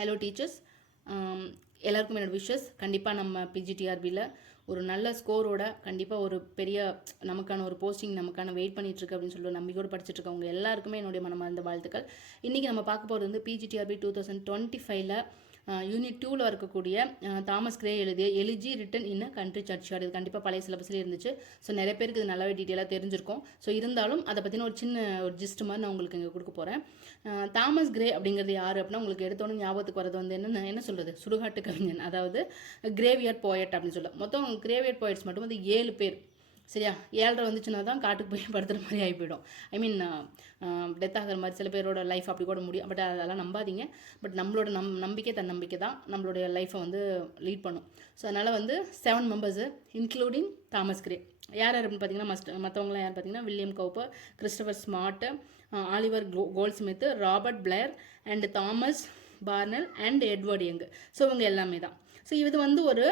Hello teachers, எல்லாருக்கும் என்னோடய wishes. கண்டிப்பாக நம்ம பிஜிடிஆர்பியில் ஒரு நல்ல ஸ்கோரோட கண்டிப்பாக ஒரு பெரிய நமக்கான ஒரு போஸ்டிங் நமக்கான வெயிட் பண்ணிகிட்ருக்கு அப்படின்னு சொல்லி நம்பிக்கையோடு படிச்சுட்ருக்கவங்க எல்லாருக்குமே என்னுடைய மனமார்ந்த வாழ்த்துக்கள். இன்றைக்கி நம்ம பார்க்க போகிறது வந்து பிஜிடிஆர்பி 2025 யூனிட் 2ல் இருக்கக்கூடிய தாமஸ் கிரே எழுதிய எலிஜி ரிட்டன் இன் கண்ட்ரி சர்ச்யார்டு. இது கண்டிப்பாக பழைய சிலபஸ்லேயே இருந்துச்சு. ஸோ நிறைய பேருக்கு இது நல்லாவே டீட்டெயிலாக தெரிஞ்சிருக்கும். ஸோ இருந்தாலும் அதை பற்றின ஒரு சின்ன ஒரு ஜிஸ்ட் மாதிரி நான் உங்களுக்கு இங்கே கொடுக்க போகிறேன். தாமஸ் கிரே அப்படிங்கிறது யார் அப்படின்னா, உங்களுக்கு எடுத்தோன்னு ஞாபகத்துக்கு வரது வந்து என்ன சொல்கிறது, சுடுகாட்டு கவிஞன், அதாவது கிரேவியர்ட் போயட் அப்படின்னு சொல்ல. மொத்தம் கிரேவியர்ட் போயட்ஸ் மட்டும் வந்து 7 பேர். சரியா, 7 வந்துச்சுன்னா தான் காட்டுக்கு போய் படுத்துகிற மாதிரி ஆகிப்போயிடும். ஐ மீன் டெத் ஆகிற மாதிரி சில பேரோட லைஃப் அப்படி கூட முடியும். பட் அதெல்லாம் நம்பாதீங்க. பட் நம்மளோட நம்பிக்கை தன்னம்பிக்கை தான் நம்மளுடைய லைஃப்பை வந்து லீட் பண்ணும். ஸோ அதனால் வந்து 7 மெம்பர்ஸு இன்க்ளூடிங் தாமஸ் கிரே. யார் அப்படின்னு பார்த்தீங்கன்னா மற்றவங்களாம் யார் பார்த்தீங்கன்னா, William Cowper, Christopher Smart, Oliver Goldsmith, Robert Blair and Thomas Parnell and Edward Young. So இவங்க எல்லாமே தான். ஸோ இது வந்து ஒரு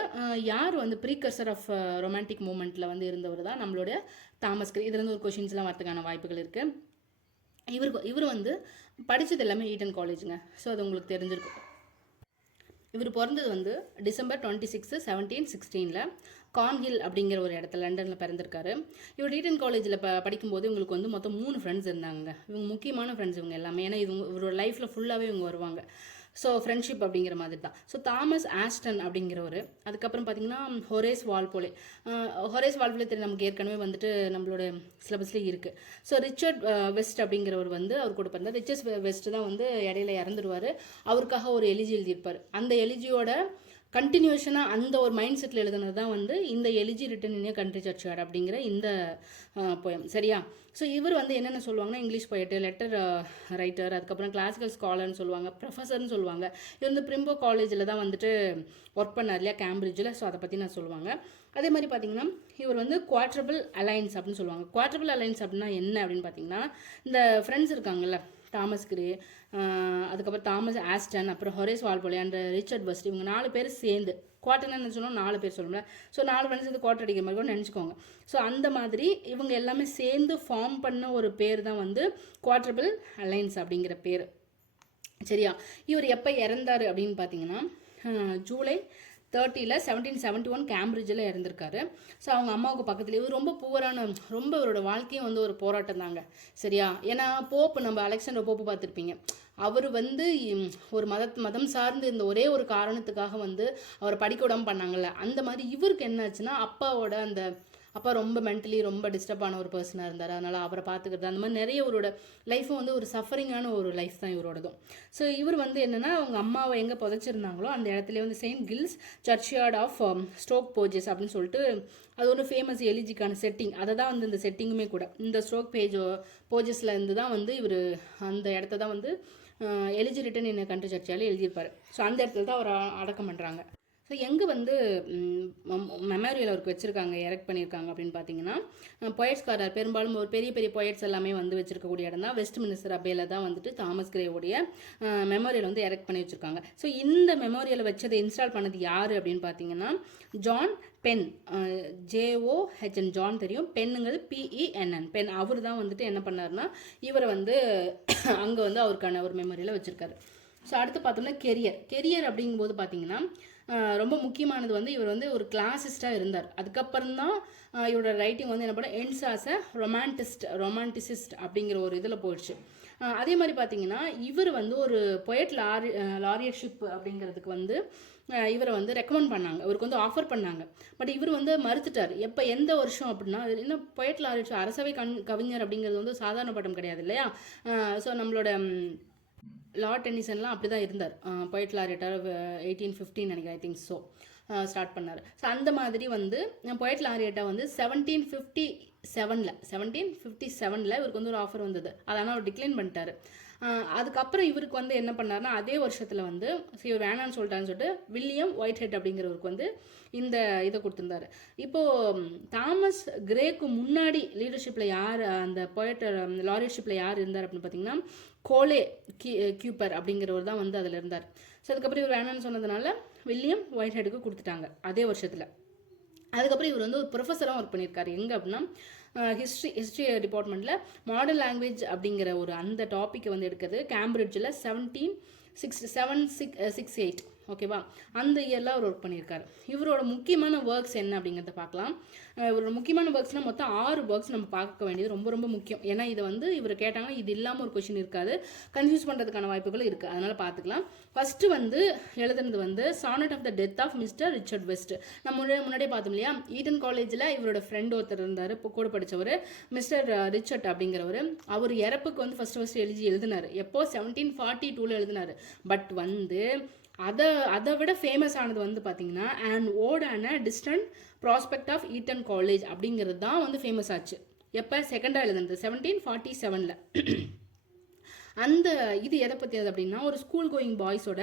யார் வந்து ப்ரீகர்சர் ஆஃப் ரொமான்டிக் மூமெண்ட்டில் வந்து இருந்தவர் தான் நம்மளுடைய தாமஸ் கிரே. இதுலேருந்து ஒரு கொஷின்ஸ்லாம் வரதுக்கான வாய்ப்புகள் இருக்குது. இவர் வந்து படித்தது எல்லாமே ஈட்டன் காலேஜுங்க. ஸோ அது உங்களுக்கு தெரிஞ்சிருக்கும். இவர் பிறந்தது வந்து டிசம்பர் 26, 1716 கார்ன்ஹில் அப்படிங்கிற ஒரு இடத்துல லண்டனில் பிறந்திருக்காரு. இவர் ஈட்டன் காலேஜில் படிக்கும்போது இவங்களுக்கு வந்து மொத்தம் 3 ஃப்ரெண்ட்ஸ் இருந்தாங்க. இவங்க முக்கியமான ஃப்ரெண்ட்ஸ் இவங்க எல்லாமே. ஏன்னா இவரோட லைஃப்பில் ஃபுல்லாகவே இவங்க வருவாங்க. ஸோ ஃப்ரெண்ட்ஷிப் அப்படிங்கிற மாதிரி தான். ஸோ தாமஸ் ஆஸ்டன் அப்படிங்கிறவர், அதுக்கப்புறம் பார்த்தீங்கன்னா ஹொரேஸ் வால்போலே. ஹொரேஸ் வால்போலே தெரியும், நமக்கு ஏற்கனவே வந்துட்டு நம்மளோட சிலபஸ்லேயே இருக்குது. ஸோ ரிச்சர்ட் வெஸ்ட் அப்படிங்கிறவர் வந்து அவர் கூட பிறந்தார். ரிச்சர்ட் வெஸ்ட் தான் வந்து இடையில இறந்துடுவார். அவருக்காக ஒரு எலிஜி எழுதியிருப்பார். அந்த எலிஜியோட கண்டினியூஷனாக அந்த ஒரு மைண்ட் செட்டில் எழுதுனது தான் வந்து இந்த எலிஜி ரிட்டன் இன் கண்ட்ரி சர்ச்யார்டு அப்படிங்கிற இந்த போயம். சரியா? ஸோ இவர் வந்து என்னென்ன சொல்லுவாங்கன்னா, இங்கிலீஷ் போயட்டு, லெட்டர் ரைட்டர், அதுக்கப்புறம் கிளாசிக்கல் ஸ்காலர்னு சொல்லுவாங்க, ப்ரொஃபஸர்னு சொல்லுவாங்க. இவர் வந்து பிரிம்போ காலேஜில் தான் வந்துட்டு ஒர்க் பண்ணார் இல்லையா, கேம்பிரிட்ஜில். ஸோ அதை பற்றி நான் சொல்லுவாங்க. அதே மாதிரி பார்த்தீங்கன்னா, இவர் வந்து குவாட்ரபிள் அலைன்ஸ் அப்படின்னு சொல்லுவாங்க. குவாட்ரபிள் அலைன்ஸ் அப்படின்னா என்ன அப்படின்னு பார்த்தீங்கன்னா, இந்த ஃப்ரெண்ட்ஸ் இருக்காங்கல்ல, தாமஸ் கிரே, அதுக்கப்புறம் தாமஸ் ஆஸ்டன், அப்புறம் ஹொரேஸ் வால்போலே அண்ட் ரிச்சர்ட் வெஸ்ட், இவங்க 4 பேர் சேர்ந்து குவார்டர்னு சொன்னோம், 4 பேர் சொல்லணும்ல. ஸோ 4 ஃப்ரெண்ட்ஸ் சேர்ந்து குவார்டர் அடிக்கிற மாதிரி கூட நினச்சிக்கோங்க. ஸோ அந்த மாதிரி இவங்க எல்லாமே சேர்ந்து ஃபார்ம் பண்ண ஒரு பேர் தான் வந்து குவாட்ரபிள் அலைன்ஸ் அப்படிங்கிற பேர். சரியா? இவர் எப்போ இறந்தார் அப்படின்னு பார்த்தீங்கன்னா, ஜூலை 30 1771 கேம்பிரிட்ஜில் இருந்திருக்காரு. ஸோ அவங்க அம்மாவுக்கு பக்கத்தில். இவர் ரொம்ப புவரான, ரொம்ப இவரோட வாழ்க்கையும் வந்து ஒரு போராட்டம் தாங்க. சரியா? ஏன்னா போப்பு, நம்ம அலெக்சாண்டர் போப்பு பார்த்துருப்பீங்க. அவர் வந்து ஒரு மதம் சார்ந்து இந்த ஒரே ஒரு காரணத்துக்காக வந்து அவரை படிக்க விடாமல் பண்ணாங்கல்ல, அந்த மாதிரி இவருக்கு என்னாச்சுன்னா, அப்பா ரொம்ப மென்டலி ரொம்ப டிஸ்டர்ப் ஆன ஒரு பர்சனாக இருந்தார். அதனால் அவரை பார்த்துக்கிறது, அந்த மாதிரி நிறைய இவரோட லைஃப்பும் வந்து ஒரு சஃபரிங்கான ஒரு லைஃப் தான் இவரோடதும். ஸோ இவர் வந்து என்னென்னா, அவங்க அம்மாவை எங்கே புதைச்சிருந்தாங்களோ அந்த இடத்துல வந்து செயின்ட் கில்ஸ் சர்ச்யார்ட் ஆஃப் ஸ்டோக் போஜஸ் அப்படின்னு சொல்லிட்டு, அது ஒரு ஃபேமஸ் எலிஜிக்கான செட்டிங். அதை தான் வந்து இந்த செட்டிங்குமே கூட இந்த ஸ்டோக் போஜஸில் இருந்து தான் வந்து இவர் அந்த இடத்த தான் வந்து எலிஜி ரிட்டன் இன் கண்ட்ரி சர்ச்யார்டில் எழுதியிருப்பார். ஸோ அந்த இடத்துல தான் அவர் அடக்கம் பண்ணுறாங்க. ஸோ எங்கே வந்து மெமோரியல் அவருக்கு வச்சுருக்காங்க, எரெக்ட் பண்ணியிருக்காங்க அப்படின்னு பார்த்தீங்கன்னா, பொயட்ஸ்காரர் பெரும்பாலும் ஒரு பெரிய பெரிய பொயட்ஸ் எல்லாமே வந்து வச்சிருக்கக்கூடிய இடம் தான் வெஸ்ட் மினிஸ்டர் அபேல தான் வந்துட்டு தாமஸ் கிரேவுடைய மெமோரியல் வந்து எரெக்ட் பண்ணி வச்சுருக்காங்க. ஸோ இந்த மெமோரியலை வச்சதை இன்ஸ்டால் பண்ணது யார் அப்படின்னு பார்த்தீங்கன்னா, ஜான் பென், JOHN, ஜான் தெரியும், பெண்ணுங்கிறது PENN, பென். அவர் தான் வந்துட்டு என்ன பண்ணார்னா, இவரை வந்து அங்கே வந்து அவருக்கான ஒரு மெமோரியலை வச்சுருக்காரு. ஸோ அடுத்து பார்த்தோம்னா கெரியர் அப்படிங்கும்போது பார்த்தீங்கன்னா, ரொம்ப முக்கியமானது வந்து இவர் வந்து ஒரு கிளாசிஸ்டாக இருந்தார். அதுக்கப்புறம் தான் இவரோட ரைட்டிங் வந்து என்ன பண்ண எண்ட்ஸ் ஆஸ் அ ரொமான்டிசிஸ்ட் அப்படிங்கிற ஒரு இதில் போயிடுச்சு. அதே மாதிரி பார்த்தீங்கன்னா, இவர் வந்து ஒரு பொயட் லாரியர்ஷிப் அப்படிங்கிறதுக்கு வந்து இவரை வந்து ரெக்கமெண்ட் பண்ணாங்க, இவருக்கு வந்து ஆஃபர் பண்ணாங்க. பட் இவர் வந்து மறுத்துட்டார். எந்த வருஷம் அப்படின்னா, என்ன பொயட் லாரியர்ஷிப், அரசவை கவிஞர் அப்படிங்கிறது வந்து சாதாரண பட்டம் கிடையாது இல்லையா. ஸோ நம்மளோட லார்ட் டென்னிசன்லாம் அப்படி தான் இருந்தார். பொயட் லாரியட்டார் 1815 நினைக்கிறேன், ஐ திங்க் ஸோ ஸ்டார்ட் பண்ணார். ஸோ அந்த மாதிரி வந்து பொயட் லாரியட்டாக வந்து 1757 இவருக்கு வந்து ஒரு ஆஃபர் வந்தது. அதனால் அவர் டிக்ளைன் பண்ணிட்டார். அதுக்கப்புறம் இவருக்கு வந்து என்ன பண்ணார்னா, அதே வருஷத்தில் வந்து இவர் வேணான்னு சொல்லிட்டான்னு சொல்லிட்டு வில்லியம் ஒயிட் ஹெட் அப்படிங்கிறவருக்கு வந்து இந்த இதை கொடுத்துருந்தாரு. இப்போது தாமஸ் கிரேக்கு முன்னாடி லீடர்ஷிப்பில் யார், அந்த பொயட் லாரியர்ஷிப்பில் யார் இருந்தார் அப்படின்னு பார்த்தீங்கன்னா, கோலே கியூப்பர் அப்படிங்கிறவர் தான் வந்து அதில் இருந்தார். ஸோ அதுக்கப்புறம் இவர் வேணான்னு சொன்னதுனால வில்லியம் ஒயிட் ஹெட்டுக்கு கொடுத்துட்டாங்க அதே வருஷத்தில். அதுக்கப்புறம் இவர் வந்து ஒரு ப்ரொஃபஸராக ஒர்க் பண்ணியிருக்காரு. எங்கே அப்படின்னா, ஹிஸ்ட்ரி டிபார்ட்மெண்ட்டில் மாடர்ன் லாங்குவேஜ் அப்படிங்கிற ஒரு அந்த டாப்பிக்கை வந்து எடுக்கிறது கேம்பிரிட்ஜில் 6768 ஓகேவா, அந்த இயரில் அவர் ஒர்க் பண்ணியிருக்காரு. இவரோட முக்கியமான ஒர்க்ஸ் என்ன அப்படிங்கிறத பார்க்கலாம். இவரோட முக்கியமான ஒர்க்ஸ்னால் மொத்தம் 6 ஒர்க்ஸ் நம்ம பார்க்க வேண்டியது ரொம்ப ரொம்ப முக்கியம். ஏன்னா இது வந்து இவர் கேட்டாங்கன்னா இது இல்லாமல் ஒரு கொஷின் இருக்காது, கன்ஃபியூஸ் பண்ணுறதுக்கான வாய்ப்புகள் இருக்குது, அதனால் பார்த்துக்கலாம். ஃபஸ்ட்டு வந்து எழுதுனது வந்து sonnet of the death of Mister Richard West. நம்ம முன்னாடியே பார்த்தோம் இல்லையா, ஈடன் காலேஜில் இவரோட ஃப்ரெண்ட் ஒருத்தர் இருந்தார், இப்போ கூட படித்தவர் மிஸ்டர் ரிச்சர்ட் அப்படிங்கிறவர். அவர் இறப்புக்கு வந்து ஃபஸ்ட்டு எழுதினார். எப்போ 1742 எழுதினார். பட் வந்து அதை விட ஃபேமஸ் ஆனது வந்து பார்த்தீங்கன்னா and ode and distant prospect of Eton College அப்படிங்கிறது தான் வந்து ஃபேமஸ் ஆச்சு. எப்போ செகண்டாக எழுதுனது 1747. அந்த இது எதை பற்றியது அப்படின்னா ஒரு ஸ்கூல் கோயிங் பாய்ஸோட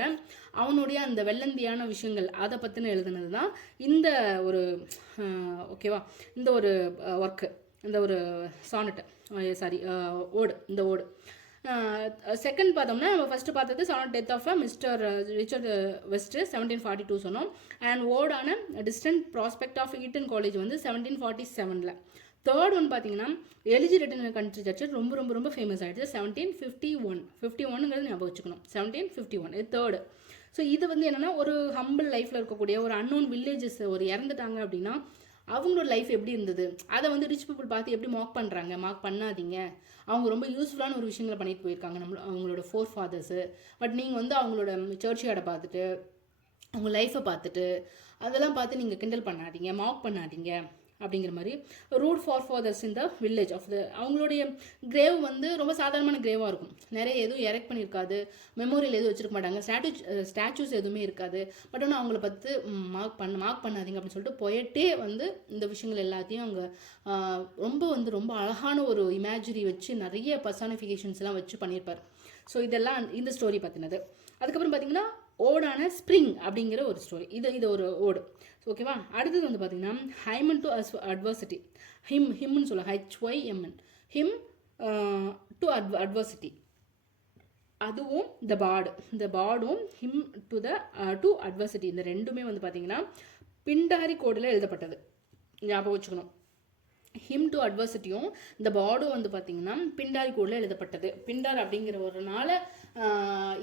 அவனுடைய அந்த வெள்ளந்தியான விஷயங்கள் அதை பற்றின எழுதுனது தான் இந்த ஒரு ஓகேவா, இந்த ஒரு ஒர்க்கு, இந்த ஒரு சானட்டு, சாரி ஓடு, இந்த ஓடு. செகண்ட் பார்த்தோம்னா நம்ம ஃபஸ்ட்டு பார்த்தது sonnet death of Mister Richard West 1742 சொன்னோம். அண்ட் ஓடான distant prospect of Eton College வந்து 1747. தேர்ட் ஒன் பார்த்தீங்கன்னா எலிஜி ரிட்டன் கண்ட்ரி சர்ச் ரொம்ப ரொம்ப ரொம்ப ஃபேமஸ் ஆகிடுச்சு 1751 ஞாபகம் வச்சுக்கணும். 1751 இது தேர்டு. ஸோ இது வந்து என்னென்னா ஒரு ஹம்பிள் லைஃப்பில் இருக்கக்கூடிய ஒரு அன்னோன் வில்லேஜஸ் ஒரு இறந்துட்டாங்க அப்படின்னா அவங்களோட லைஃப் எப்படி இருந்தது, அதை வந்து ரிச் பீப்புள் பார்த்து எப்படி மார்க் பண்ணுறாங்க. மார்க் பண்ணாதீங்க, அவங்க ரொம்ப யூஸ்ஃபுல்லான ஒரு விஷயங்களை பண்ணிட்டு போயிருக்காங்க அவங்களோட ஃபோர் ஃபாதர்ஸு. பட் நீங்கள் வந்து அவங்களோட சர்ச் யார்டை பார்த்துட்டு அவங்க லைஃப்பை பார்த்துட்டு அதெல்லாம் பார்த்து நீங்கள் கிண்டல் பண்ணாதீங்க, மார்க் பண்ணாதீங்க அப்படிங்கிற மாதிரி. Rude forefathers in the village of the அவங்களுடைய கிரேவ் வந்து ரொம்ப சாதாரணமான கிரேவாக இருக்கும். நிறைய எதுவும் எரெக்ட் பண்ணியிருக்காது, மெமோரியல் எதுவும் வச்சுருக்க மாட்டாங்க, ஸ்டாச்சூஸ் எதுவுமே இருக்காது. பட் ஆனால் அவங்கள பார்த்து மார்க் பண்ணாதீங்க அப்படின்னு சொல்லிட்டு போயிட்டே வந்து இந்த விஷயங்கள் எல்லாத்தையும் அங்கே ரொம்ப அழகான ஒரு இமேஜரி வச்சு நிறைய பர்சானிஃபிகேஷன்ஸ்லாம் வச்சு பண்ணியிருப்பார். ஸோ இதெல்லாம் இந்த ஸ்டோரி பார்த்தினது. அதுக்கப்புறம் பார்த்திங்கன்னா ஓடான ஸ்ப்ரிங் அப்படிங்கிற ஒரு ஸ்டோரி, இது ஒரு ஓடு. ஓகேவா. அடுத்தது வந்து பார்த்தீங்கன்னா ஹைமன் டு அட்வர்சிட்டி, ஹிம்னு சொல்ல HYMN, ஹிம் டு அட்வர்சிட்டி. அதுவும் இந்த பாடும் ஹிம் டு அட்வர்சிட்டி இந்த ரெண்டுமே வந்து பார்த்தீங்கன்னா பிண்டாரி கோடில் எழுதப்பட்டது, ஞாபகம் வச்சுக்கணும். ஹிம் டு அட்வர்சிட்டியும் இந்த பாடும் வந்து பார்த்தீங்கன்னா பிண்டாரி கோடில் எழுதப்பட்டது. பிண்டார் அப்படிங்கிற ஒரு நாள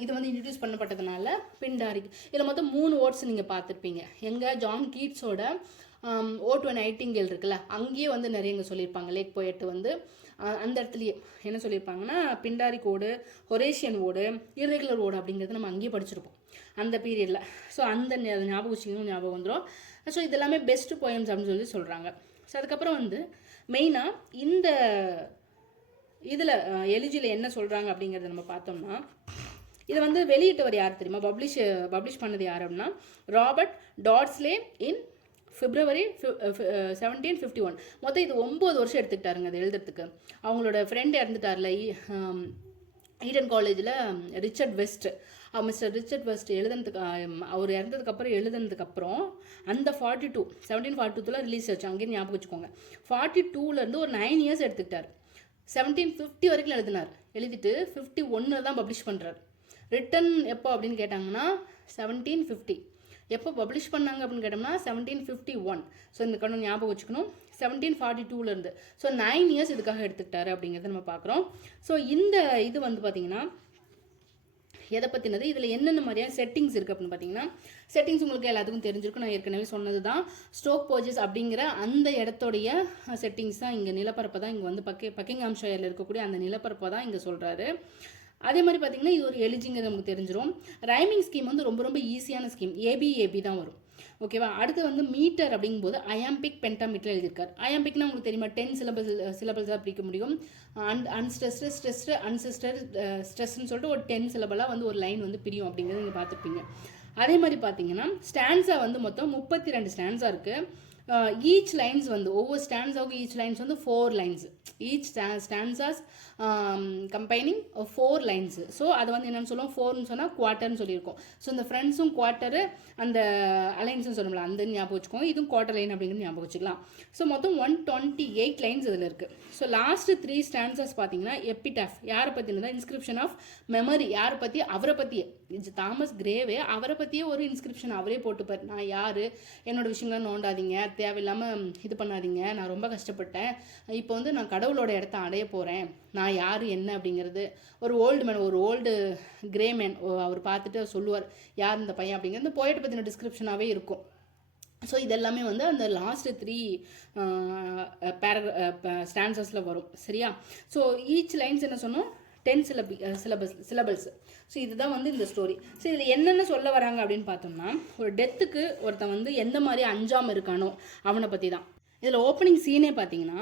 இது வந்து இன்ட்ரடியூஸ் பண்ணப்பட்டதுனால பிண்டாரி. இதில் மொத்தம் 3 வேர்ட்ஸ் நீங்கள் பார்த்துருப்பீங்க. எங்கே ஜான் கீட்ஸோட ஓட் ஒன் நைட்டிங்கேல் இருக்குல்ல, அங்கேயே வந்து நிறைய இங்கே சொல்லியிருப்பாங்க. லேக் போயட்டு வந்து அந்த இடத்துலையே என்ன சொல்லியிருப்பாங்கன்னா பிண்டாரி கோடு, ஹொரேஷியன் ஓடு, இர்ரெகுலர் ஓடு அப்படிங்கிறது நம்ம அங்கேயே படிச்சிருப்போம் அந்த பீரியடில். ஸோ அந்த ஞாபகம் வச்சுக்கணும், ஞாபகம் வந்துடும். ஸோ இதெல்லாமே பெஸ்ட் போயம்ஸ் அப்படின்னு சொல்கிறாங்க. ஸோ அதுக்கப்புறம் வந்து மெயினாக இந்த இதில் எலிஜியில் என்ன சொல்கிறாங்க அப்படிங்கிறத நம்ம பார்த்தோம்னா, இதை வந்து வெளியிட்டவர் யார் தெரியுமா, பப்ளிஷ் பண்ணது யார் அப்படின்னா ராபர்ட் டாட்ஸ்லே இன் February 1751. மொத்தம் இது 9 வருஷம் எடுத்துக்கிட்டாருங்க அது எழுதுறதுக்கு. அவங்களோட ஃப்ரெண்ட் இறந்துட்டார்ல ஈடன் காலேஜில் Richard West, mister Richard West அவர் இறந்ததுக்கப்புறம் எழுதுனதுக்கப்புறம் அந்த 1742 ரிலீஸ் ஆச்சு. அங்கேயும் ஞாபகம் வச்சுக்கோங்க. 42லேருந்து ஒரு 9 இயர்ஸ் எடுத்துக்கிட்டார். 1750 வரைக்கும் எழுதிட்டு 51 தான் பப்ளிஷ் பண்ணுறார். ரிட்டன் எப்போ அப்படின்னு கேட்டாங்கன்னா 1750. எப்போ பப்ளிஷ் பண்ணாங்க அப்படின்னு கேட்டோம்னா 1751. ஸோ இந்த கண்ணு ஞாபகம் வச்சுக்கணும். 1742லேருந்து ஸோ 9 இயர்ஸ் இதுக்காக எடுத்துக்கிட்டாரு அப்படிங்கிறத நம்ம பார்க்குறோம். ஸோ இந்த இது வந்து பார்த்திங்கன்னா எதை பற்றினது, இதில் என்னென்ன மாதிரியான செட்டிங்ஸ் இருக்குது அப்படின்னு பார்த்தீங்கன்னா, செட்டிங்ஸ் உங்களுக்கு எல்லாத்துக்கும் தெரிஞ்சிருக்கும். நான் ஏற்கனவே சொன்னது தான். ஸ்டோக் போர்ஜஸ் அப்படிங்கிற அந்த இடத்துடைய செட்டிங்ஸ் தான் இங்கே நிலப்பரப்பை தான் இங்கே வந்து பக்கிங்ஹாம்ஷயரில் இருக்கக்கூடிய அந்த நிலப்பரப்பை தான் இங்கே சொல்கிறாரு. அதே மாதிரி பார்த்தீங்கன்னா இது ஒரு எலிஜிங்கிறது நமக்கு தெரிஞ்சிடும். ரைமிங் ஸ்கீம் வந்து ரொம்ப ரொம்ப ஈஸியான ஸ்கீம், ஏபி தான் வரும். ஓகேவா. அடுத்து வந்து மீட்டர் அப்படிங்கும்போது அயாம்பிக் பென்டாமீட்டர் எழுதியிருக்காரு. அயாம்பிக்னா உங்களுக்கு தெரியுமா, 10 சிலபல்ஸாக பிடிக்க முடியும். ஸ்ட்ரெஸ்ன்னு சொல்லிட்டு ஒரு 10 சிலபலாக வந்து ஒரு லைன் வந்து பிரியும் அப்படிங்கிறது நீங்கள் பார்த்துருப்பீங்க. அதே மாதிரி பார்த்தீங்கன்னா ஸ்டான்ஸா வந்து மொத்தம் 32 ஸ்டான்ஸா இருக்குது. ஈச் லைன்ஸ் வந்து ஒவ்வொரு ஸ்டான்ஸாவுக்கு ஈச் லைன்ஸ் வந்து 4 lines. Each stanzas combining 4 lines. So அதை வந்து என்னென்னு சொல்லுவோம், 4ன்னு சொன்னால் குவார்ட்டர்னு சொல்லியிருக்கோம். ஸோ இந்த ஃப்ரெண்ட்ஸும் குவார்ட்டரு, அந்த அலைன்ஸும் சொல்லணும்ல, அந்த ஞாபகம் வச்சுக்கோங்க. இதுவும் குவார்ட்டர் லைன் அப்படிங்கிறது ஞாபகம் வச்சுக்கலாம். ஸோ மொத்தம் 128 லைன்ஸ் இதில் இருக்குது. ஸோ லாஸ்ட்டு 3 ஸ்டான்ஸஸ் பார்த்தீங்கன்னா எப்பிடாஃப், யாரை பற்றினதா, இன்ஸ்கிரிப்ஷன் ஆஃப் மெமரி, யாரை பற்றி, அவரை பற்றி தாமஸ் கிரேவே அவரை பற்றியே ஒரு இன்ஸ்கிரிப்ஷன் அவரே போட்டுப்பார். நான் யார், என்னோட விஷயங்கள்லாம் நோண்டாதீங்க, தேவையில்லாமல் இது பண்ணாதீங்க, நான் ரொம்ப கஷ்டப்பட்டேன், இப்போ வந்து நான் கடவுளோட இடத்த அடைய போகிறேன், நான் யார் என்ன அப்படிங்கிறது. ஒரு ஓல்டு மேன், ஒரு ஓல்டு கிரே மேன், அவர் பார்த்துட்டு சொல்லுவார் யார் இந்த பையன் அப்படிங்கிறது. இந்த போய்ட்டை பற்றின டிஸ்கிரிப்ஷனாகவே இருக்கும். ஸோ இதெல்லாமே வந்து அந்த லாஸ்ட் 3 ஸ்டான்சஸில் வரும். சரியா? ஸோ ஈச் லைன்ஸ் என்ன சொன்னோம், 10 சிலபல்ஸ். ஸோ இதுதான் வந்து இந்த ஸ்டோரி. ஸோ இதில் என்னென்ன சொல்ல வராங்க அப்படின்னு பார்த்தோம்னா, ஒரு டெத்துக்கு ஒருத்தன் வந்து எந்த மாதிரி அஞ்சாமல் இருக்கானோ அவனை பற்றி தான். இதில் ஓப்பனிங் சீனே பார்த்தீங்கன்னா,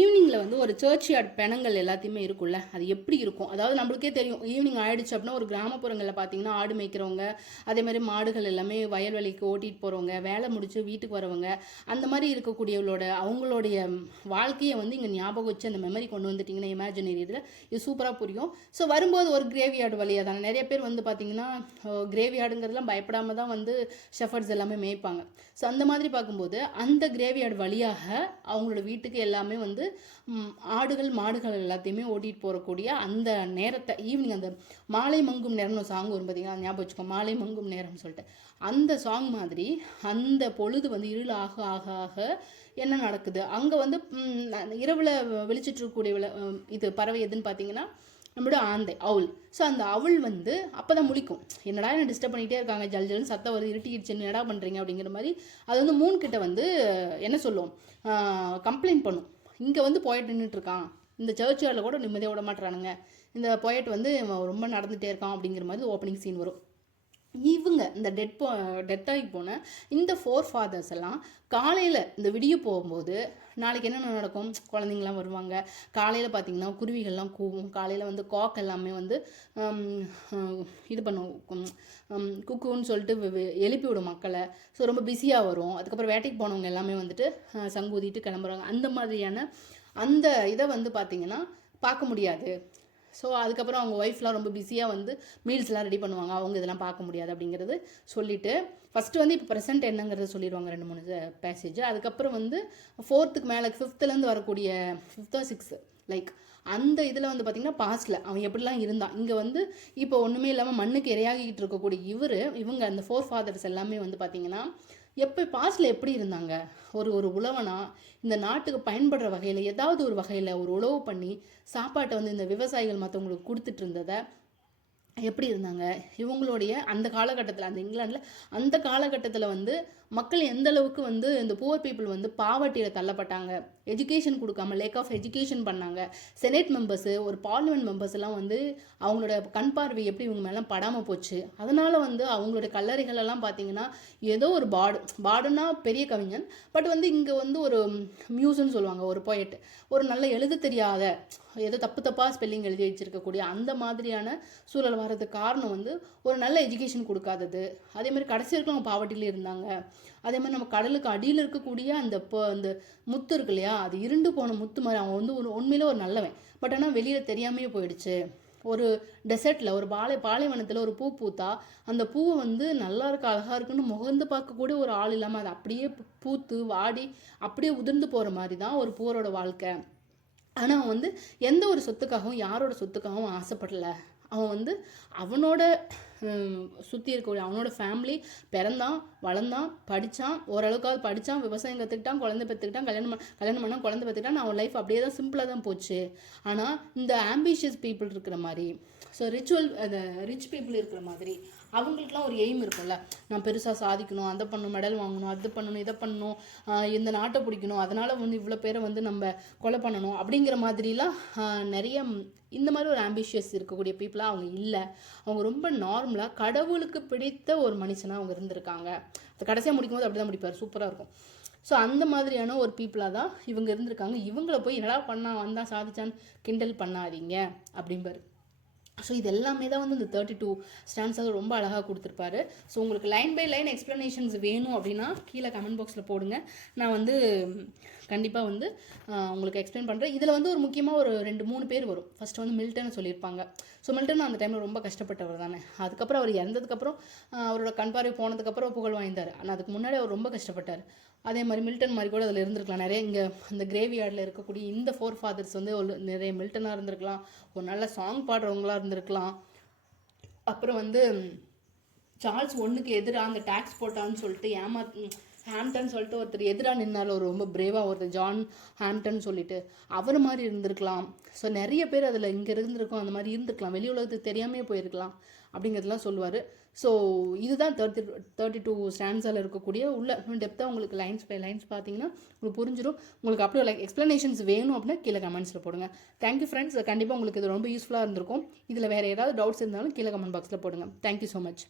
ஈவினிங்கில் வந்து ஒரு சர்ச் யார்ட் பிணங்கள் எல்லாத்தையுமே இருக்கும்ல, அது எப்படி இருக்கும், அதாவது நம்மளுக்கே தெரியும் ஈவினிங் ஆகிடுச்சு அப்படின்னா ஒரு கிராமப்புறங்களில் பார்த்தீங்கன்னா ஆடு மேய்க்கிறவங்க, அதேமாதிரி மாடுகள் எல்லாமே வயல்வெளிக்கு ஓட்டிகிட்டு போகிறவங்க, வேலை முடிச்சு வீட்டுக்கு வரவங்க, அந்த மாதிரி இருக்கக்கூடியவங்களோட அவங்களுடைய வாழ்க்கையை வந்து இங்கே ஞாபகம் வச்சு அந்த மெமரி கொண்டு வந்துட்டிங்கன்னா இமேஜினரி இதில் இது சூப்பராக புரியும். ஸோ வரும்போது ஒரு கிரேவியார்டு வழியாக தானே நிறைய பேர் வந்து பார்த்திங்கன்னா கிரேவியார்டுங்கிறதுலாம் பயப்படாமல் தான் வந்து ஷெஃபர்ட்ஸ் எல்லாமே மேய்ப்பாங்க. ஸோ அந்த மாதிரி பார்க்கும்போது அந்த கிரேவியார்டு வழியாக அவங்களோட வீட்டுக்கு எல்லாமே வந்து ஆடுகள் மாடுகள் எல்லாத்தையுமே ஓட்டிகிட்டு போகக்கூடிய அந்த நேரத்தை ஈவினிங் அந்த மாலை மங்கும் நேரம்னு ஒரு சாங் வரும் பார்த்தீங்கன்னா, ஞாபகம் வச்சுக்கோ, மாலை மங்கும் நேரம்னு சொல்லிட்டு அந்த சாங் மாதிரி அந்த பொழுது வந்து இருள் ஆக ஆக ஆக என்ன நடக்குது அங்கே வந்து இரவில் வெளிச்சிட்டு இருக்கக்கூடிய இது பறவை எதுன்னு பார்த்தீங்கன்னா நம்மளோட ஆந்தை, அவுள். ஸோ அந்த அவுள் வந்து அப்போ தான் முழிக்கும், என்னடா என்ன டிஸ்டர்ப் பண்ணிகிட்டே இருக்காங்க, ஜல் ஜல்னு சத்தம் வருது, இருட்டிடுச்சுன்னு என்னடா பண்ணுறீங்க அப்படிங்கிற மாதிரி அது வந்து மூன்கிட்ட வந்து என்ன சொல்லும், கம்ப்ளைண்ட் பண்ணும். இங்கே வந்து போயிட்டு நின்றுட்டுருக்கான், இந்த சர்ச் யார்டில் கூட நிம்மதியாக விட மாட்டுறானுங்க, இந்த போயிட்டு வந்து ரொம்ப நடந்துகிட்டே இருக்கான் அப்படிங்கிற மாதிரி ஓப்பனிங் சீன் வரும். இவங்க இந்த டெத்தாகி போன இந்த 4 ஃபாதர்ஸ் எல்லாம் காலையில் இந்த விடிய போகும்போது நாளைக்கு என்னென்ன நடக்கும், குழந்தைங்களாம் வருவாங்க, காலையில் பார்த்திங்கன்னா குருவிகள்லாம் கூவும், காலையில் வந்து காக் எல்லாமே வந்து இது பண்ணும், குக்குன்னு சொல்லிட்டு எழுப்பி விடும் மக்களை. ஸோ ரொம்ப பிஸியாக வரும். அதுக்கப்புறம் வேட்டைக்கு போனவங்க எல்லாமே வந்துட்டு சங்கூதிட்டு கிளம்புறாங்க. அந்த மாதிரியான அந்த இதை வந்து பார்த்திங்கன்னா பார்க்க முடியாது. ஸோ அதுக்கப்புறம் அவங்க ஒய்ஃப்லாம் ரொம்ப பிஸியாக வந்து மீல்ஸ்லாம் ரெடி பண்ணுவாங்க, அவங்க இதெல்லாம் பார்க்க முடியாது அப்படிங்கிறது சொல்லிவிட்டு ஃபஸ்ட்டு வந்து இப்போ ப்ரெசென்ட் என்னங்கிறத சொல்லிடுவாங்க 2-3 பேசேஜ். அதுக்கப்புறம் வந்து 4th மேலே 5th வரக்கூடிய 5th or 6th லைக் அந்த இதில் வந்து பார்த்திங்கன்னா பாஸ்டில் அவன் எப்படிலாம் இருந்தான், இங்கே வந்து இப்போ ஒன்றுமே இல்லாமல் மண்ணுக்கு இரையாகிட்டு இருக்கக்கூடிய இவங்க அந்த 4 ஃபாதர்ஸ் எல்லாமே வந்து பார்த்திங்கன்னா எப்போ பாஸ்டில் எப்படி இருந்தாங்க, ஒரு உழவனா இந்த நாட்டுக்கு பயன்படுற வகையில் ஏதாவது ஒரு வகையில் ஒரு உழவு பண்ணி சாப்பாட்டை வந்து இந்த விவசாயிகள் மற்றவங்களுக்கு கொடுத்துட்டு இருந்ததை எப்படி இருந்தாங்க, இவங்களுடைய அந்த காலகட்டத்தில் அந்த இங்கிலாண்டில் அந்த காலகட்டத்தில் வந்து மக்கள் எந்த அளவுக்கு வந்து இந்த புவர் பீப்புள் வந்து பாவர்ட்டியில் தள்ளப்பட்டாங்க, எஜுகேஷன் கொடுக்காம லேக் ஆஃப் எஜுகேஷன் பண்ணாங்க, செனேட் மெம்பர்ஸு ஒரு பார்லிமெண்ட் மெம்பர்ஸ் எல்லாம் வந்து அவங்களோட கண் பார்வை எப்படி இவங்க மேலாம் படாமல் போச்சு. அதனால் வந்து அவங்களோட கல்லறைகளெல்லாம் பார்த்தீங்கன்னா ஏதோ ஒரு பாடுன்னா பெரிய கவிஞன், பட் வந்து இங்கே வந்து ஒரு மியூஸ்ன்னு சொல்லுவாங்க, ஒரு போயட், ஒரு நல்ல எழுத தெரியாத ஏதோ தப்பாக ஸ்பெல்லிங் எழுதி வச்சிருக்கக்கூடிய அந்த மாதிரியான சூழல் வர்றதுக்கு காரணம் வந்து ஒரு நல்ல எஜுகேஷன் கொடுக்காதது. அதே மாதிரி கடைசி வரைக்கும் அவங்க பாவர்ட்டிலே இருந்தாங்க. அதே மாதிரி நம்ம கடலுக்கு அடியில் இருக்கக்கூடிய அந்த முத்து இருக்கு இல்லையா, அது இருண்டு போன முத்து மாதிரி அவன் வந்து உண்மையிலே ஒரு நல்லவன், பட் ஆனால் வெளியில் தெரியாமையே போயிடுச்சு. ஒரு டெசர்ட்டில் ஒரு பாலைவனத்தில் ஒரு பூ பூத்தா அந்த பூவை வந்து நல்லா இருக்கு அழகாக இருக்குன்னு முகந்து பார்க்கக்கூடிய ஒரு ஆள் இல்லாமல் அது அப்படியே பூத்து வாடி அப்படியே உதிர்ந்து போகிற மாதிரி தான் ஒரு பூவரோட வாழ்க்கை. ஆனால் அவன் வந்து எந்த ஒரு சொத்துக்காகவும் யாரோட சொத்துக்காகவும் ஆசைப்படலை. அவன் வந்து அவனோட சுற்றி இருக்கக்கூடிய அவனோட ஃபேமிலி பிறந்தான், வளர்ந்தான், படித்தான், ஓரளவுக்காவது படித்தான், விவசாயம் கற்றுக்கிட்டான், குழந்தை பெற்றுக்கிட்டான், கல்யாணம் பண்ணால் குழந்தை பெற்றுக்கிட்டான், அவன் லைஃப் அப்படியே தான் சிம்பிளாக தான் போச்சு. ஆனால் இந்த ஆம்பிஷியஸ் பீப்புள் இருக்கிற மாதிரி, ஸோ ரிச் பீப்புள் இருக்கிற மாதிரி அவங்களுக்குலாம் ஒரு எய்ம் இருக்கும்ல, நான் பெருசாக சாதிக்கணும், அதை பண்ணணும், மெடல் வாங்கணும், அது பண்ணணும், இதை பண்ணணும், இந்த நாட்டை பிடிக்கணும், அதனால் வந்து இவ்வளோ பேரை வந்து நம்ம கொலை பண்ணணும் அப்படிங்கிற மாதிரிலாம் நிறைய இந்த மாதிரி ஒரு ஆம்பிஷியஸ் இருக்கக்கூடிய பீப்புளாக அவங்க இல்லை. அவங்க ரொம்ப நார்மலாக கடவுளுக்கு பிடித்த ஒரு மனுஷனாக அவங்க இருந்திருக்காங்க. அது கடைசியாக முடிக்கும் போது அப்படி தான் முடிப்பார், சூப்பராக இருக்கும். ஸோ அந்த மாதிரியான ஒரு பீப்புளாக தான் இவங்க இருந்திருக்காங்க. இவங்களை போய் என்னடா வந்தான் சாதிச்சான்னு கிண்டல் பண்ணாதீங்க அப்படிம்பாரு. ஸோ இது எல்லாமே தான் வந்து இந்த 32 ஸ்டான்ஸாக ரொம்ப அழகாக கொடுத்துருப்பாரு. ஸோ உங்களுக்கு லைன் பை லைன் எக்ஸ்ப்ளனேஷன்ஸ் வேணும் அப்படின்னா கீழே கமெண்ட் பாக்ஸில் போடுங்க, நான் வந்து கண்டிப்பாக வந்து உங்களுக்கு எக்ஸ்பிளைன் பண்ணுறேன். இதில் வந்து ஒரு முக்கியமாக ஒரு 2-3 பேர் வரும். ஃபஸ்ட்டு வந்து மில்டன் சொல்லியிருப்பாங்க. ஸோ மில்டன் அந்த டைமில் ரொம்ப கஷ்டப்பட்டவர் தானே. அதுக்கப்புறம் அவர் இறந்ததுக்கப்புறம் அவரோட கண் பார்வை போனதுக்கப்புறம் புகழ் வாய்ந்தார். ஆனால் அதுக்கு முன்னாடி அவர் ரொம்ப கஷ்டப்பட்டார். அதே மாதிரி மில்டன் மாதிரி கூட அதில் இருந்திருக்கலாம். நிறைய இங்கே அந்த கிரேவியார்டில் இருக்கக்கூடிய இந்த 4 ஃபாதர்ஸ் வந்து நிறைய மில்டனாக இருந்திருக்கலாம், ஒரு நல்ல சாங் பாடுறவங்களாக இருந்திருக்கலாம். அப்புறம் வந்து சார்ல்ஸ் ஒன்றுக்கு எதிராக அந்த டேக்ஸ் போட்டான்னு சொல்லிட்டு ஹாம்டன் சொல்லிட்டு ஒருத்தர் எதிராக நின்னால ஒரு ரொம்ப பிரேவாக ஒருத்தர் ஜான் ஹாம்டன் சொல்லிட்டு அவர் மாதிரி இருந்திருக்கலாம். ஸோ நிறைய பேர் அதில் இங்கே இருந்திருக்கோம், அந்த மாதிரி இருந்திருக்கலாம், வெளி உலகத்துக்கு தெரியாமே போயிருக்கலாம் அப்படிங்கிறதுலாம் சொல்லுவார். ஸோ இதுதான் 32 ஸ்டாண்ட்ஸால் இருக்கக்கூடிய உள்ள டெப்த்தாக உங்களுக்கு லைன்ஸ் பை லைன்ஸ் பார்த்தீங்கன்னா உங்களுக்கு புரிஞ்சிடும். உங்களுக்கு அப்படியே லைக் எக்ஸ்ப்ளனேஷன்ஸ் வேணும் அப்படின்னா கீழே கமெண்ட்ஸில் போடுங்க. தேங்க்யூ ஃப்ரெண்ட்ஸ், கண்டிப்பாக உங்களுக்கு இது ரொம்ப யூஸ்ஃபுல்லாக இருந்திருக்கும். இதில் வேறு ஏதாவது டவுட்ஸ் இருந்தாலும் கீழே கமெண்ட் பாக்ஸில் போடுங்க. Thank you so much.